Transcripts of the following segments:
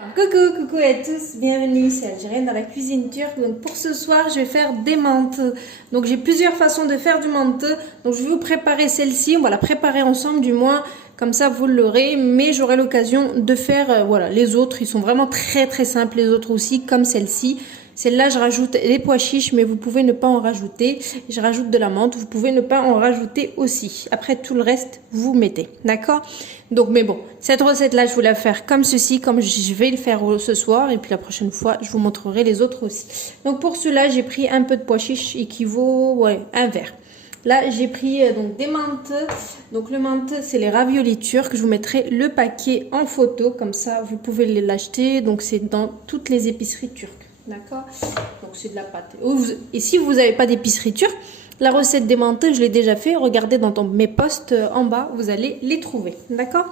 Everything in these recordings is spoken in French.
Coucou à tous, bienvenue, c'est Algérienne dans la cuisine turque. Donc pour ce soir, je vais faire des mantes. Donc j'ai plusieurs façons de faire du mante. Donc je vais vous préparer celle-ci, on va la préparer ensemble du moins, comme ça vous l'aurez. Mais j'aurai l'occasion de faire, voilà, les autres, ils sont vraiment très simples, les autres aussi, comme celle-ci. Celle-là, je rajoute des pois chiches, mais vous pouvez ne pas en rajouter. Je rajoute de la menthe, vous pouvez ne pas en rajouter aussi. Après, tout le reste, vous mettez. D'accord? Donc, mais bon, cette recette-là, je vais la faire comme ceci, comme je vais le faire ce soir. Et puis la prochaine fois, je vous montrerai les autres aussi. Donc, pour cela, j'ai pris un peu de pois chiches, équivaut, ouais, un verre. Là, j'ai pris donc des menthes. Donc, le menthe, c'est les raviolis turcs. Je vous mettrai le paquet en photo. Comme ça, vous pouvez l'acheter. Donc, c'est dans toutes les épiceries turques. D'accord? Donc c'est de la pâte. Et si vous n'avez pas d'épicerie turque, la recette des menthes, je l'ai déjà fait. Regardez dans mes posts en bas, vous allez les trouver. D'accord?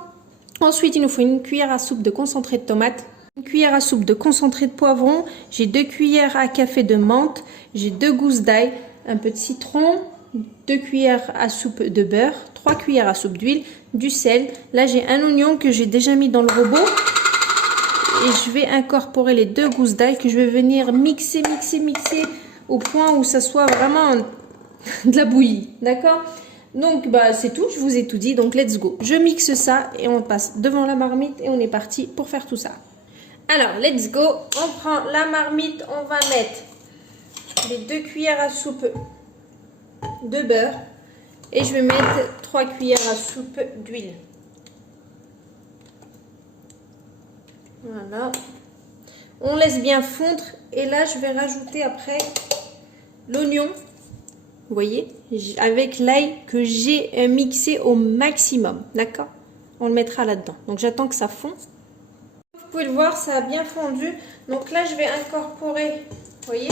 Ensuite, il nous faut une cuillère à soupe de concentré de tomate, une cuillère à soupe de concentré de poivron. J'ai 2 cuillères à café de menthe. J'ai 2 gousses d'ail, un peu de citron, 2 cuillères à soupe de beurre, 3 cuillères à soupe d'huile, du sel. Là, j'ai un oignon que j'ai déjà mis dans le robot. Et je vais incorporer les 2 gousses d'ail que je vais venir mixer au point où ça soit vraiment de la bouillie. D'accord? Donc, bah, c'est tout. Je vous ai tout dit. Donc, let's go. Je mixe ça et on passe devant la marmite et on est parti pour faire tout ça. Alors, let's go. On prend la marmite. On va mettre les 2 cuillères à soupe de beurre. Et je vais mettre 3 cuillères à soupe d'huile. Voilà, on laisse bien fondre et là je vais rajouter après l'oignon, vous voyez, avec l'ail que j'ai mixé au maximum, d'accord? On le mettra là-dedans, donc j'attends que ça fond. Vous pouvez le voir, ça a bien fondu, donc là je vais incorporer, vous voyez,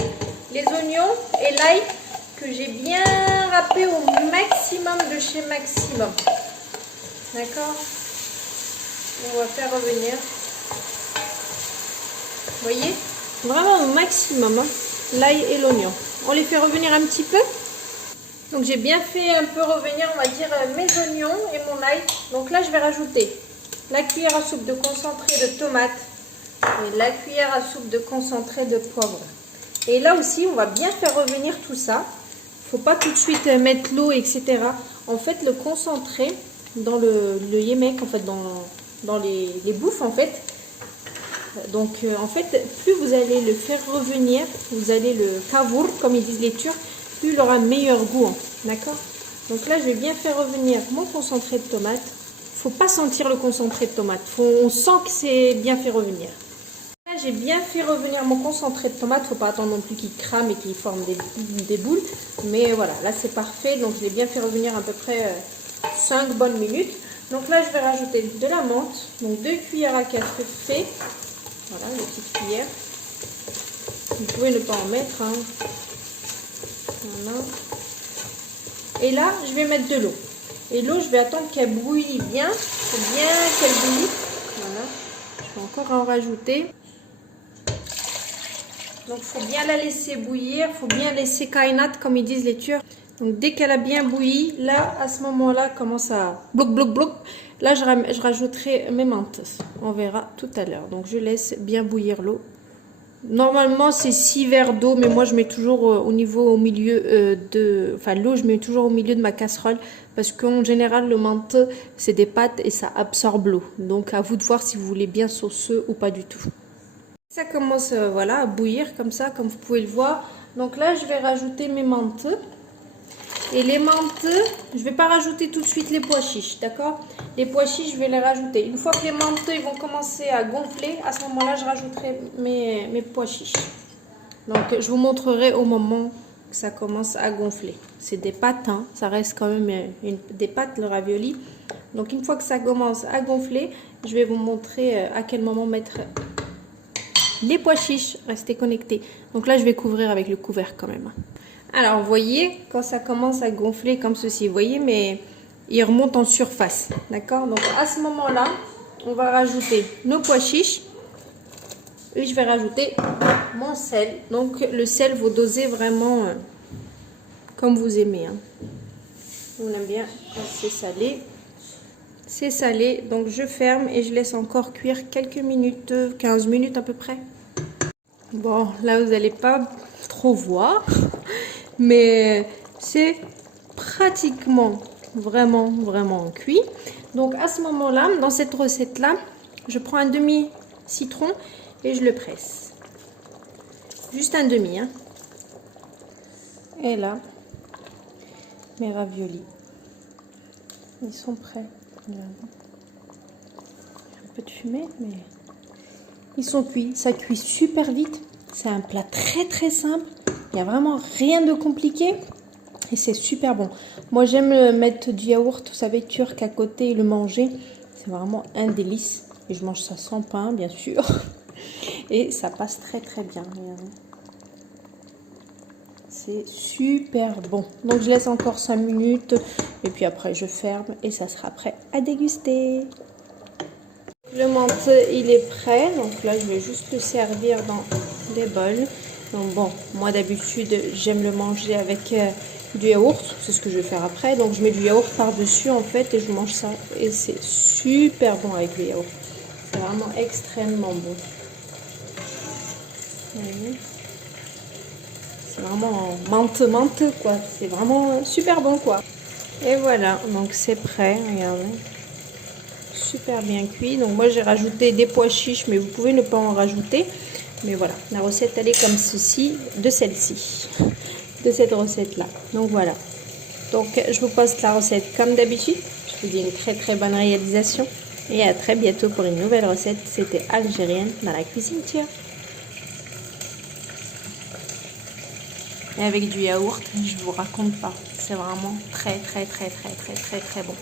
les oignons et l'ail que j'ai bien râpé au maximum de chez Maximum, d'accord? On va faire revenir. Vous voyez, vraiment au maximum, hein, l'ail et l'oignon. On les fait revenir un petit peu. Donc j'ai bien fait un peu revenir, on va dire, mes oignons et mon ail. Donc là, je vais rajouter la cuillère à soupe de concentré de tomate et la cuillère à soupe de concentré de poivron. Et là aussi, on va bien faire revenir tout ça. Il ne faut pas tout de suite mettre l'eau, etc. En fait, le concentré dans le yemek, en fait, dans les bouffes, en fait. Donc en fait, plus vous allez le faire revenir, vous allez le kavur, comme ils disent les Turcs, plus il aura un meilleur goût. D'accord? Donc là, je vais bien faire revenir mon concentré de tomate. Il ne faut pas sentir le concentré de tomate. On sent que c'est bien fait revenir. Là, j'ai bien fait revenir mon concentré de tomate. Il ne faut pas attendre non plus qu'il crame et qu'il forme des boules. Mais voilà, là c'est parfait. Donc je l'ai bien fait revenir à peu près 5 bonnes minutes. Donc là, je vais rajouter de la menthe. Donc 2 cuillères à café. Voilà, les petites cuillères. Vous pouvez ne pas en mettre. Hein. Voilà. Et là, je vais mettre de l'eau. Et l'eau, je vais attendre qu'elle bouillit bien. C'est bien qu'elle bouillit. Voilà. Je vais encore en rajouter. Donc, il faut bien la laisser bouillir. Il faut bien laisser kainat, comme ils disent les Turcs. Donc, dès qu'elle a bien bouilli, là, à ce moment-là, commence à bloc. Là, je rajouterai mes menthes. On verra tout à l'heure. Donc, je laisse bien bouillir l'eau. Normalement, c'est 6 verres d'eau, mais moi, je mets toujours au milieu l'eau, je mets toujours au milieu de ma casserole. Parce qu'en général, le menthe, c'est des pâtes et ça absorbe l'eau. Donc, à vous de voir si vous voulez bien sauceux ou pas du tout. Ça commence, voilà, à bouillir comme ça, comme vous pouvez le voir. Donc là, je vais rajouter mes menthes. Et les menthes, je ne vais pas rajouter tout de suite les pois chiches, d'accord? Les pois chiches, je vais les rajouter. Une fois que les menthes ils vont commencer à gonfler, à ce moment-là, je rajouterai mes pois chiches. Donc, je vous montrerai au moment que ça commence à gonfler. C'est des pâtes, hein, ça reste quand même des pâtes, le ravioli. Donc, une fois que ça commence à gonfler, je vais vous montrer à quel moment mettre les pois chiches. Restez connectés. Donc là, je vais couvrir avec le couvercle quand même. Alors, vous voyez, quand ça commence à gonfler comme ceci, vous voyez, mais il remonte en surface, d'accord? Donc, à ce moment-là, on va rajouter nos pois chiches et je vais rajouter mon sel. Donc, le sel, vous dosez vraiment comme vous aimez. Hein. On aime bien quand c'est salé. c'est salé, donc je ferme et je laisse encore cuire quelques minutes, 15 minutes à peu près. Bon, là vous n'allez pas trop voir, mais c'est pratiquement vraiment cuit. Donc à ce moment-là, dans cette recette-là, je prends un demi-citron et je le presse. Juste un demi, hein. Et là, mes raviolis, ils sont prêts. Là. Un peu de fumée, mais ils sont cuits. Ça cuit super vite. C'est un plat très simple. Il n'y a vraiment rien de compliqué. Et c'est super bon. Moi, j'aime mettre du yaourt, vous savez, turc à côté et le manger. C'est vraiment un délice. Et je mange ça sans pain, bien sûr. Et ça passe très bien. Regardez. C'est super bon. Donc, je laisse encore 5 minutes. Et puis après, je ferme. Et ça sera prêt à déguster. Le menthe, il est prêt. Donc là, je vais juste le servir dans des bols. Donc bon, moi d'habitude, j'aime le manger avec du yaourt. C'est ce que je vais faire après. Donc je mets du yaourt par-dessus en fait et je mange ça. Et c'est super bon avec le yaourt. C'est vraiment extrêmement bon. C'est vraiment menthe quoi. C'est vraiment super bon quoi. Et voilà, donc c'est prêt. Regardez. Super bien cuit. Donc moi j'ai rajouté des pois chiches, mais vous pouvez ne pas en rajouter. Mais voilà, la recette elle est comme ceci, de celle-ci, de cette recette là. Donc voilà. Donc je vous poste la recette comme d'habitude. Je vous dis une très bonne réalisation. Et à très bientôt pour une nouvelle recette. C'était Algérienne dans la cuisine turque. Et avec du yaourt, je vous raconte pas. C'est vraiment très bon.